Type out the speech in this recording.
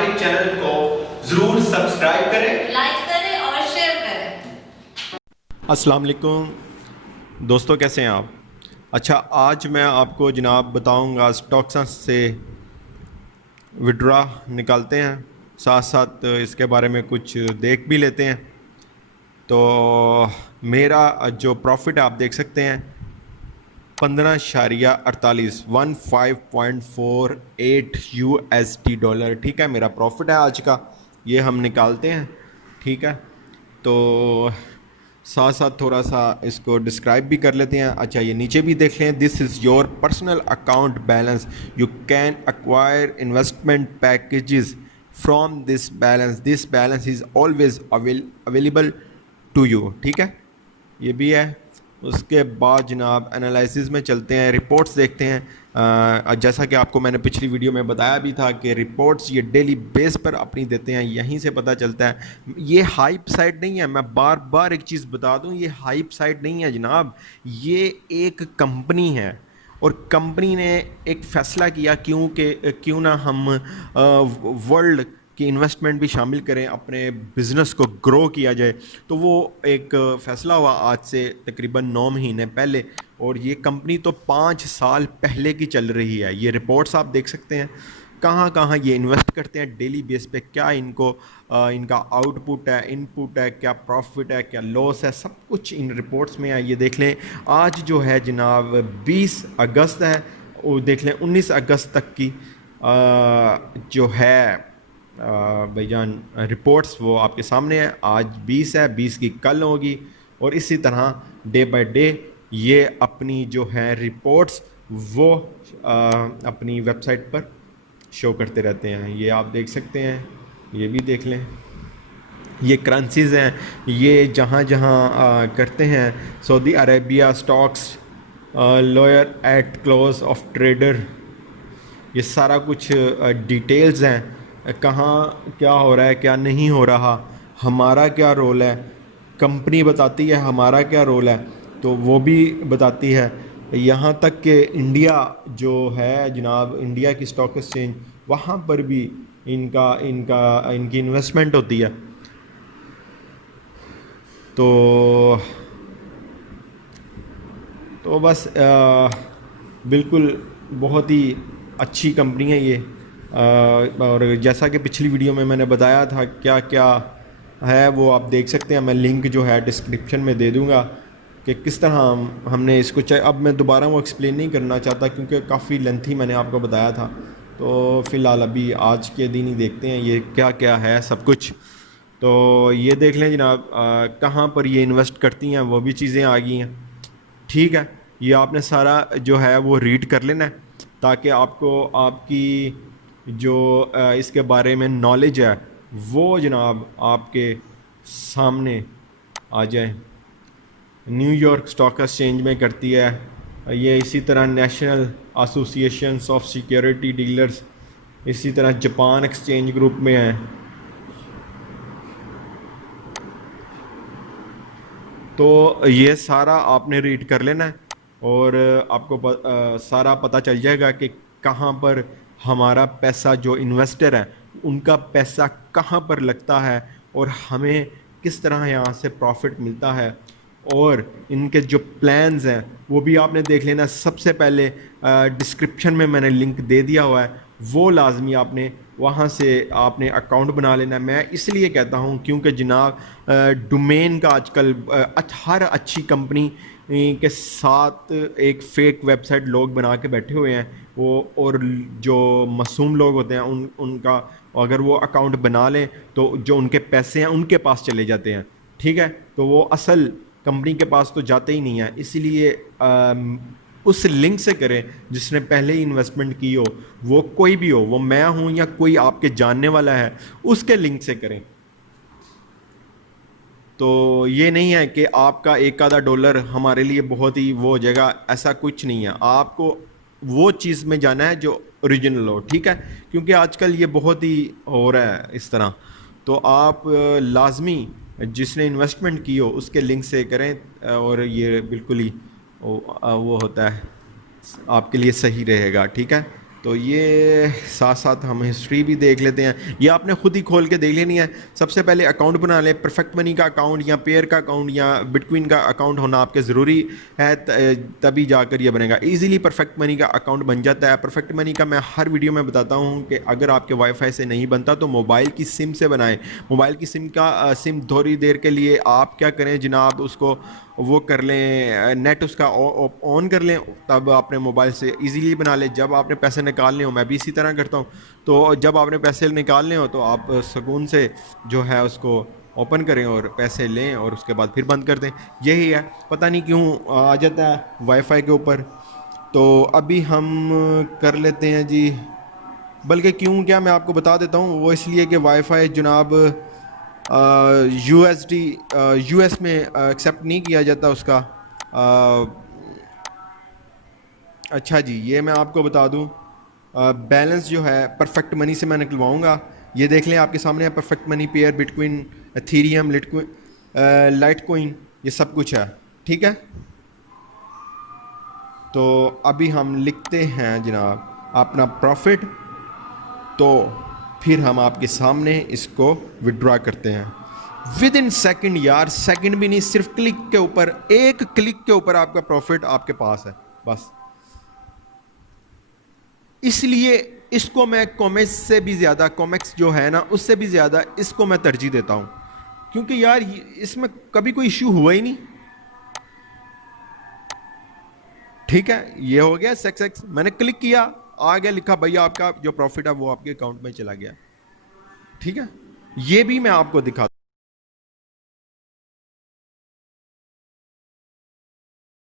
ہمارے چینل کو ضرور سبسکرائب کریں، لائک کریں اور شیئر کریں۔ السلام علیکم دوستو، کیسے ہیں آپ؟ اچھا، آج میں آپ کو جناب بتاؤں گا اسٹاکسن سے وڈرا نکالتے ہیں، ساتھ ساتھ اس کے بارے میں کچھ دیکھ بھی لیتے ہیں۔ تو میرا جو پروفٹ ہے آپ دیکھ سکتے ہیں 15.48 15.48 USD، ٹھیک ہے، میرا پروفٹ ہے آج کا، یہ ہم نکالتے ہیں، ٹھیک ہے۔ تو ساتھ ساتھ تھوڑا سا اس کو ڈسکرائب بھی کر لیتے ہیں۔ اچھا، یہ نیچے بھی دیکھ لیں، this is your personal account balance, you can acquire investment packages from this balance is always available to you, ٹھیک ہے، یہ بھی ہے۔ اس کے بعد جناب انالائسز میں چلتے ہیں، رپورٹس دیکھتے ہیں۔ جیسا کہ آپ کو میں نے پچھلی ویڈیو میں بتایا بھی تھا کہ رپورٹس یہ ڈیلی بیس پر اپنی دیتے ہیں، یہیں سے پتہ چلتا ہے۔ یہ ہائپ سائٹ نہیں ہے، میں بار بار ایک چیز بتا دوں، یہ ہائپ سائٹ نہیں ہے جناب، یہ ایک کمپنی ہے، اور کمپنی نے ایک فیصلہ کیا کیوں نہ ہم ورلڈ کی انویسٹمنٹ بھی شامل کریں، اپنے بزنس کو گرو کیا جائے۔ تو وہ ایک فیصلہ ہوا آج سے تقریباً 9 مہینے پہلے، اور یہ کمپنی تو 5 سال پہلے کی چل رہی ہے۔ یہ رپورٹس آپ دیکھ سکتے ہیں کہاں کہاں یہ انویسٹ کرتے ہیں ڈیلی بیس پہ، کیا ان کو ان کا آؤٹ پٹ ہے، ان پٹ ہے، کیا پروفٹ ہے، کیا لاس ہے، سب کچھ ان رپورٹس میں ہے۔ یہ دیکھ لیں، آج جو ہے جناب 20 اگست ہے، اور دیکھ لیں 19 اگست تک کی جو ہے بھائی جان رپورٹس وہ آپ کے سامنے ہے۔ آج 20 ہے، 20 کی کل ہوگی، اور اسی طرح ڈے بائی ڈے یہ اپنی جو ہے رپورٹس وہ اپنی ویب سائٹ پر شو کرتے رہتے ہیں۔ یہ آپ دیکھ سکتے ہیں، یہ بھی دیکھ لیں، یہ کرنسیز ہیں، یہ جہاں جہاں کرتے ہیں، Saudi Arabia stocks lower at close of trader, یہ سارا کچھ ڈیٹیلز ہیں، کہاں کیا ہو رہا ہے، کیا نہیں ہو رہا، ہمارا کیا رول ہے، کمپنی بتاتی ہے ہمارا کیا رول ہے، تو وہ بھی بتاتی ہے۔ یہاں تک کہ انڈیا جو ہے جناب، انڈیا کی اسٹاک ایکسچینج، وہاں پر بھی ان کی انویسٹمنٹ ہوتی ہے۔ تو بس بالکل بہت ہی اچھی کمپنی ہے یہ، اور جیسا کہ پچھلی ویڈیو میں نے بتایا تھا کیا کیا ہے وہ آپ دیکھ سکتے ہیں، میں لنک جو ہے ڈسکرپشن میں دے دوں گا کہ کس طرح ہم نے اس کو اب میں دوبارہ وہ ایکسپلین نہیں کرنا چاہتا کیونکہ کافی لینتھی میں نے آپ کو بتایا تھا۔ تو فی الحال ابھی آج کے دن ہی دیکھتے ہیں یہ کیا کیا ہے سب کچھ۔ تو یہ دیکھ لیں جناب، کہاں پر یہ انویسٹ کرتی ہیں وہ بھی چیزیں آ گئی ہیں، ٹھیک ہے۔ یہ آپ نے سارا جو ہے وہ ریڈ کر لینا ہے تاکہ آپ کو آپ کی جو اس کے بارے میں نالج ہے وہ جناب آپ کے سامنے آ جائے۔ نیو یارک اسٹاک ایکسچینج میں کرتی ہے یہ، اسی طرح national associations of security dealers, اسی طرح جاپان ایکسچینج گروپ میں ہے۔ تو یہ سارا آپ نے ریڈ کر لینا ہے، اور آپ کو سارا پتہ چل جائے گا کہ کہاں پر ہمارا پیسہ، جو انویسٹر ہے ان کا پیسہ کہاں پر لگتا ہے، اور ہمیں کس طرح یہاں سے پروفٹ ملتا ہے، اور ان کے جو پلانز ہیں وہ بھی آپ نے دیکھ لینا۔ سب سے پہلے ڈسکرپشن میں نے لنک دے دیا ہوا ہے، وہ لازمی آپ نے وہاں سے آپ نے اکاؤنٹ بنا لینا ہے۔ میں اس لیے کہتا ہوں کیونکہ جناب ڈومین کا آج کل ہر اچھی کمپنی کے ساتھ ایک فیک ویب سائٹ لوگ بنا کے بیٹھے ہوئے ہیں وہ، اور جو معصوم لوگ ہوتے ہیں ان کا اگر وہ اکاؤنٹ بنا لیں تو جو ان کے پیسے ہیں ان کے پاس چلے جاتے ہیں، ٹھیک ہے، تو وہ اصل کمپنی کے پاس تو جاتے ہی نہیں ہیں۔ اسی لیے اس لنک سے کریں جس نے پہلے ہی انویسٹمنٹ کی ہو، وہ کوئی بھی ہو، وہ میں ہوں یا کوئی آپ کے جاننے والا ہے، اس کے لنک سے کریں۔ تو یہ نہیں ہے کہ آپ کا ایک آدھا ڈالر ہمارے لیے بہت ہی وہ ہو جائے گا، ایسا کچھ نہیں ہے۔ آپ کو وہ چیز میں جانا ہے جو اوریجنل ہو، ٹھیک ہے، کیونکہ آج کل یہ بہت ہی ہو رہا ہے اس طرح۔ تو آپ لازمی جس نے انویسٹمنٹ کی ہو اس کے لنک سے کریں، اور یہ بالکل ہی وہ ہوتا ہے، آپ کے لیے صحیح رہے گا، ٹھیک ہے۔ تو یہ ساتھ ساتھ ہم ہسٹری بھی دیکھ لیتے ہیں. یہ آپ نے خود ہی کھول کے دیکھ لینی ہے. سب سے پہلے اکاؤنٹ بنا لیں. پرفیکٹ منی کا اکاؤنٹ یا پیئر کا اکاؤنٹ یا بٹ کوئن کا اکاؤنٹ ہونا آپ کے ضروری ہے, تبھی جا کر یہ بنے گا. ایزیلی پرفیکٹ منی کا اکاؤنٹ بن جاتا ہے. پرفیکٹ منی کا میں ہر ویڈیو میں بتاتا ہوں کہ اگر آپ کے وائی فائی سے نہیں بنتا تو موبائل کی سم سے بنائیں. موبائل کی سم تھوڑی دیر کے لیے آپ کیا کریں جناب, اس کو وہ کر لیں, نیٹ اس کا آن کر لیں, تب اپنے موبائل سے ایزیلی بنا لیں. جب آپ نے پیسے نکالنے ہو, میں بھی اسی طرح کرتا ہوں, تو جب آپ نے پیسے نکالنے ہو تو آپ سکون سے جو ہے اس کو اوپن کریں اور پیسے لیں اور اس کے بعد پھر بند کر دیں. یہی ہے, پتہ نہیں کیوں آ جاتا ہے وائی فائی کے اوپر. تو ابھی ہم کر لیتے ہیں جی, بلکہ کیوں کیا میں آپ کو بتا دیتا ہوں. وہ اس لیے کہ وائی فائی جناب یو ایس میں ایکسیپٹ نہیں کیا جاتا اس کا. اچھا جی, یہ میں آپ کو بتا دوں, بیلنس جو ہے پرفیکٹ منی سے میں نکلواؤں گا. یہ دیکھ لیں آپ کے سامنے ہے, Perfect Money, Payeer, Bitcoin, Ethereum, Litecoin, یہ سب کچھ ہے. ٹھیک ہے, تو ابھی ہم لکھتے ہیں جناب اپنا پروفٹ, تو پھر ہم آپ کے سامنے اس کو وڈرا کرتے ہیں ود ان سیکنڈ. یار سیکنڈ بھی نہیں, صرف کلک کے اوپر, ایک کلک کے اوپر آپ کا پروفٹ آپ کے پاس ہے بس. اس لیے اس کو میں کومیکس سے بھی زیادہ, کومیکس جو ہے نا اس سے بھی زیادہ اس کو میں ترجیح دیتا ہوں, کیونکہ یار اس میں کبھی کوئی ایشو ہوا ہی نہیں. ٹھیک ہے, یہ ہو گیا سیکس, میں نے کلک کیا, آ گیا لکھا بھائی آپ کا جو پروفٹ ہے وہ آپ کے اکاؤنٹ میں چلا گیا. ٹھیک ہے, یہ بھی میں آپ کو دکھاتا ہوں.